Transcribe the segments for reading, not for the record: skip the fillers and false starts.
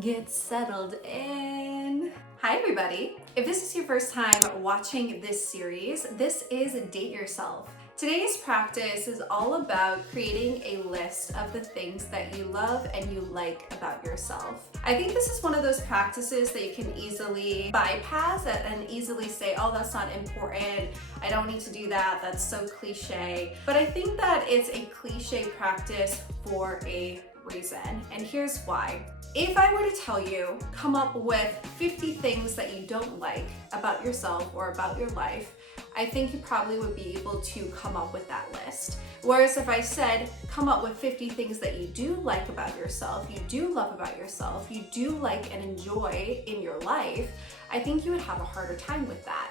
Get settled in. Hi everybody. If this is your first time watching this series, this is Date Yourself. Today's practice is all about creating a list of the things that you love and you like about yourself. I think this is one of those practices that you can easily bypass and easily say, oh, that's not important. I don't need to do that. That's so cliche. But I think that it's a cliche practice for a reason. And here's why. If I were to tell you, come up with 50 things that you don't like about yourself or about your life, I think you probably would be able to come up with that list. Whereas if I said, come up with 50 things that you do like about yourself, you do love about yourself, you do like and enjoy in your life, I think you would have a harder time with that.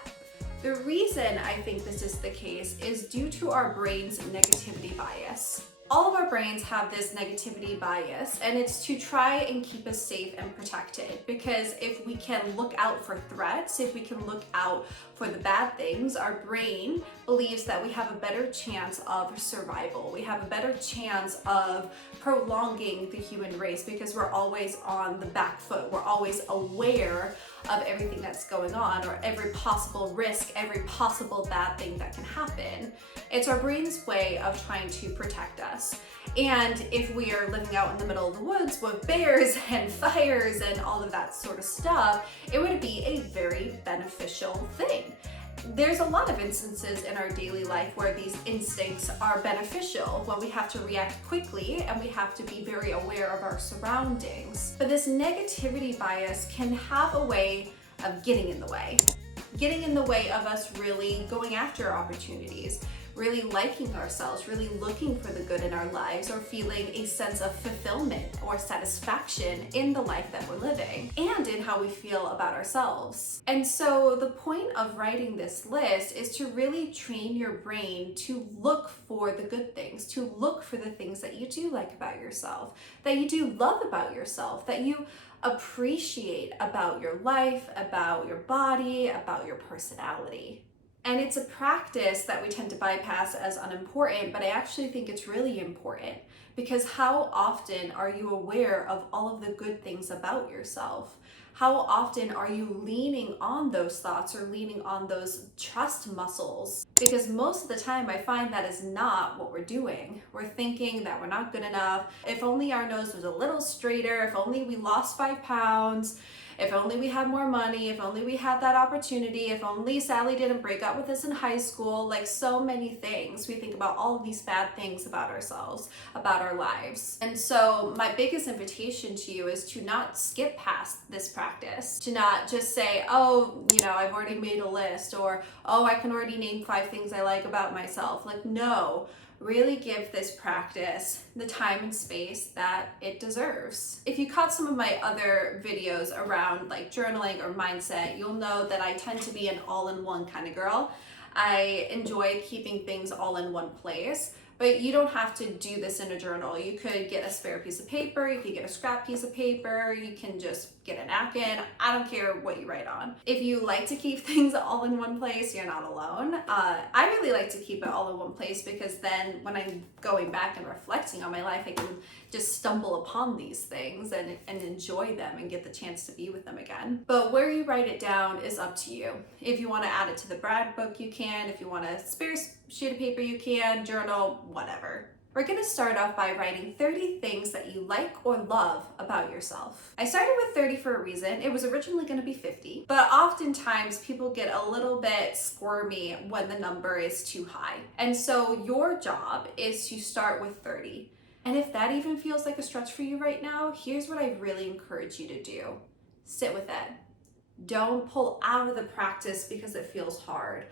The reason I think this is the case is due to our brain's negativity bias. All of our brains have this negativity bias, and it's to try and keep us safe and protected, because if we can look out for threats, if we can look out for the bad things, our brain believes that we have a better chance of survival. We have a better chance of prolonging the human race because we're always on the back foot. We're always aware of everything that's going on, or every possible risk, every possible bad thing that can happen. It's our brain's way of trying to protect us. And if we are living out in the middle of the woods with bears and fires and all of that sort of stuff, it would be a very beneficial thing. There's a lot of instances in our daily life where these instincts are beneficial, when we have to react quickly and we have to be very aware of our surroundings. But this negativity bias can have a way of getting in the way of us really going after opportunities, really liking ourselves, really looking for the good in our lives, or feeling a sense of fulfillment or satisfaction in the life that we're living and in how we feel about ourselves. And so the point of writing this list is to really train your brain to look for the good things, to look for the things that you do like about yourself, that you do love about yourself, that you appreciate about your life, about your body, about your personality. And it's a practice that we tend to bypass as unimportant, but I actually think it's really important, because how often are you aware of all of the good things about yourself? How often are you leaning on those thoughts or leaning on those trust muscles? Because most of the time I find that is not what we're doing. We're thinking that we're not good enough. If only our nose was a little straighter, if only we lost 5 pounds, if only we had more money, if only we had that opportunity, if only Sally didn't break up with us in high school. Like, so many things. We think about all of these bad things about ourselves, about our lives. And so my biggest invitation to you is to not skip past this practice, to not just say, oh, I've already made a list, or, oh, I can already name 5 things I like about myself. Like, no. Really give this practice the time and space that it deserves. If you caught some of my other videos around like journaling or mindset, you'll know that I tend to be an all-in-one kind of girl. I enjoy keeping things all in one place. But you don't have to do this in a journal. You could get a spare piece of paper, you could get a scrap piece of paper, you can just get a napkin. I don't care what you write on. If you like to keep things all in one place, you're not alone. I really like to keep it all in one place, because then when I'm going back and reflecting on my life, I can just stumble upon these things and enjoy them and get the chance to be with them again. But where you write it down is up to you. If you want to add it to the Brad book, you can. If you want a spare sheet of paper, you can. Journal, whatever. We're going to start off by writing 30 things that you like or love about yourself. I started with 30 for a reason. It was originally going to be 50, but oftentimes people get a little bit squirmy when the number is too high. And so your job is to start with 30. And if that even feels like a stretch for you right now, here's what I really encourage you to do. Sit with it. Don't pull out of the practice because it feels hard.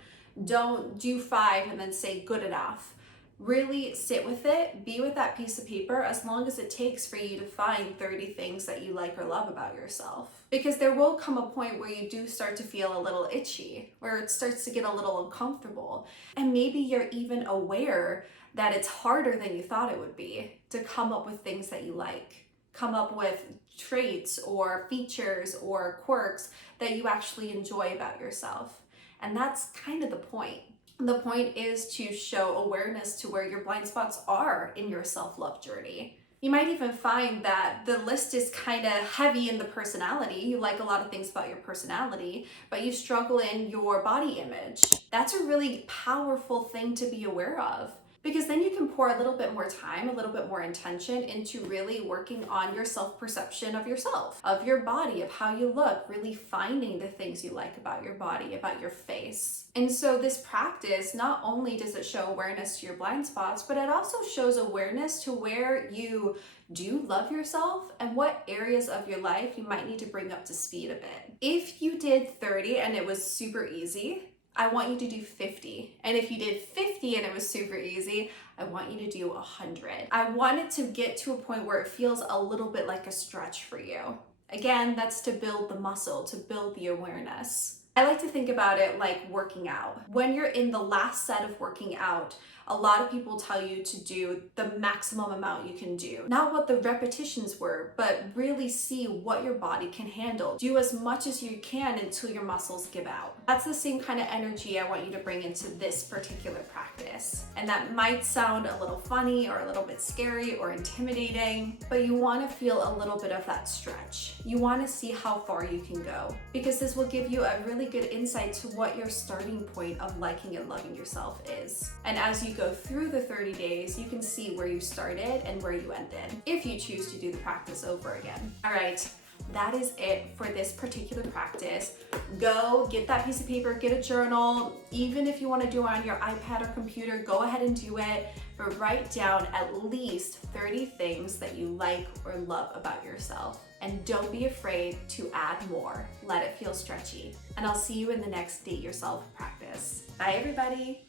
Don't do 5 and then say good enough. Really sit with it, be with that piece of paper as long as it takes for you to find 30 things that you like or love about yourself. Because there will come a point where you do start to feel a little itchy, where it starts to get a little uncomfortable. And maybe you're even aware that it's harder than you thought it would be to come up with things that you like. Come up with traits or features or quirks that you actually enjoy about yourself. And that's kind of the point. The point is to show awareness to where your blind spots are in your self-love journey. You might even find that the list is kind of heavy in the personality. You like a lot of things about your personality, but you struggle in your body image. That's a really powerful thing to be aware of, because then you can pour a little bit more time, a little bit more intention into really working on your self-perception of yourself, of your body, of how you look, really finding the things you like about your body, about your face. And so this practice, not only does it show awareness to your blind spots, but it also shows awareness to where you do love yourself and what areas of your life you might need to bring up to speed a bit. If you did 30 and it was super easy, I want you to do 50. And if you did 50 and it was super easy, I want you to do 100. I want it to get to a point where it feels a little bit like a stretch for you. Again, that's to build the muscle, to build the awareness. I like to think about it like working out. When you're in the last set of working out, a lot of people tell you to do the maximum amount you can do. Not what the repetitions were, but really see what your body can handle. Do as much as you can until your muscles give out. That's the same kind of energy I want you to bring into this particular practice. And that might sound a little funny or a little bit scary or intimidating, but you want to feel a little bit of that stretch. You want to see how far you can go, because this will give you a really good insight to what your starting point of liking and loving yourself is. And as you go through the 30 days, you can see where you started and where you ended, if you choose to do the practice over again. All right, that is it for this particular practice. Go get that piece of paper, get a journal. Even if you want to do it on your iPad or computer, go ahead and do it, but write down at least 30 things that you like or love about yourself. And don't be afraid to add more. Let it feel stretchy. And I'll see you in the next Date Yourself practice. Bye, everybody.